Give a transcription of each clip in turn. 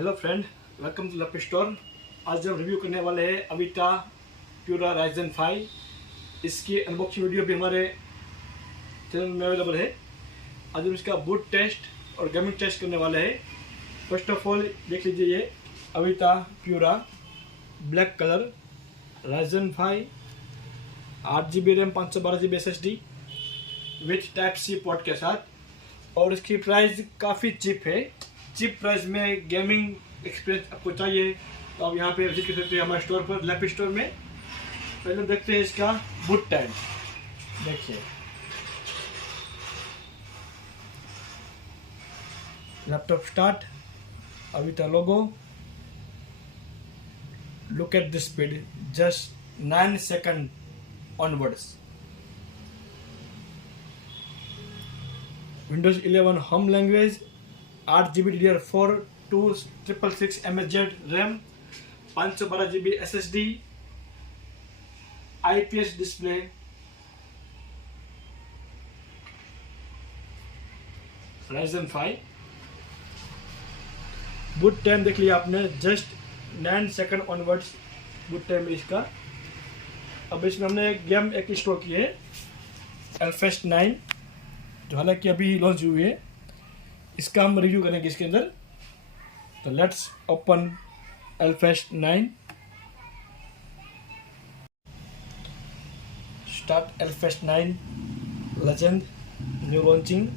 Hello friend, welcome to lap store. आज हम review करने वाले हैं अविता प्यूरा राइजन 5। इसकी अनबॉक्सिंग वीडियो भी हमारे चैनल में अवेलेबल है। आज हम इसका बूट टेस्ट और गेमिंग टेस्ट करने वाले हैं। फर्स्ट ऑफ ऑल देख लीजिए, ये Avita Pura black colour Ryzen 5 8GB RAM 512GB SSD with type C port के साथ। और इसकी प्राइस काफ़ी चीप है। चीप प्राइस में गेमिंग एक्सपीरियंस आपको चाहिए तो आप यहाँ पे विजिट कर सकते हैं हमारे स्टोर पर, लैप स्टोर में। पहले देखते हैं इसका बूट टाइम। देखिए, laptop start, Avita logo, look at this speed, just 9 second onwards. Windows 11 home language, 8GB DDR4 2666 MHz RAM, 512GB SSD, IPS display, Ryzen 5। Boot time देख लिया आपने, just 9 second onwards boot time है इसका। अब इसमें हमने एक गेम इंस्टॉल की है, एल्फेस्ट 9, जो हालांकि अभी लॉन्च हुई है। इसका हम रिव्यू करेंगे इसके अंदर। तो let's open Asphalt 9, start Asphalt 9 legend, new launching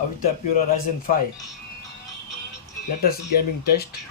Avita Pura Ryzen 5। Latest gaming test.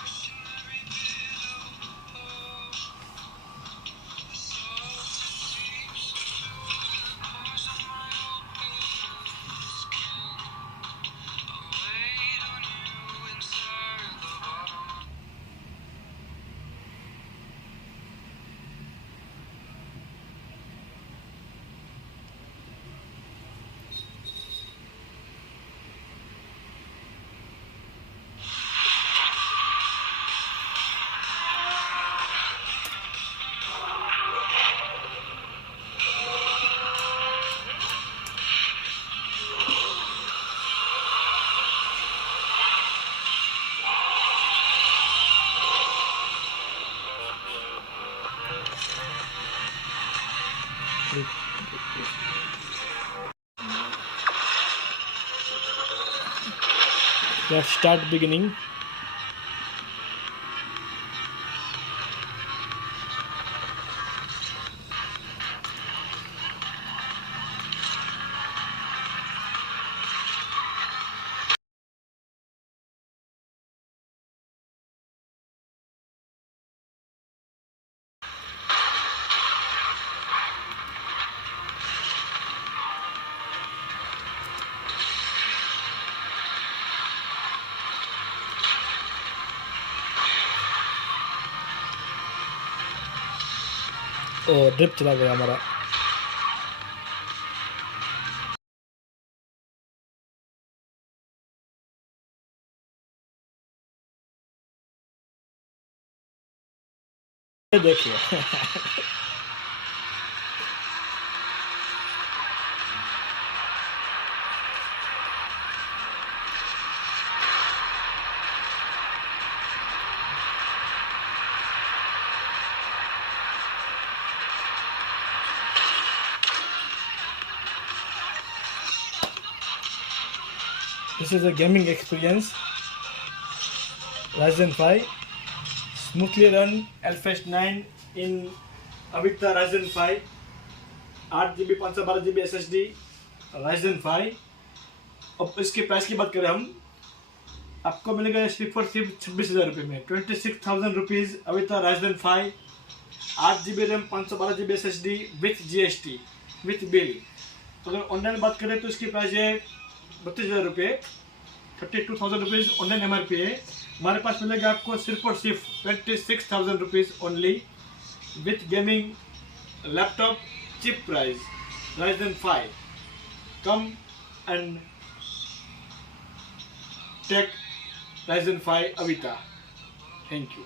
Let's start beginning. और ड्रिप चला गया हमारा। देखिए This is a gaming experience. Ryzen 5 smoothly run Alphast 9 in Avita Ryzen 5 8GB 512GB SSD Ryzen 5। अब इसके price की बात करें हम, आपको मिलेगा सिर्फ और सिर्फ 26,000 रुपये में, 26,000 rupees Avita Ryzen 5 8GB RAM 512GB SSD with GST with bill. अगर ऑनलाइन बात करें तो इसकी प्राइस है 32,000 रुपये, 32,000 रुपीज़ ऑनलाइन MRP है। हमारे पास मिलेगा आपको सिर्फ और सिर्फ 26,000 rupees only with gaming laptop, cheap price Ryzen 5। Come and take Ryzen 5 Avita. Thank you.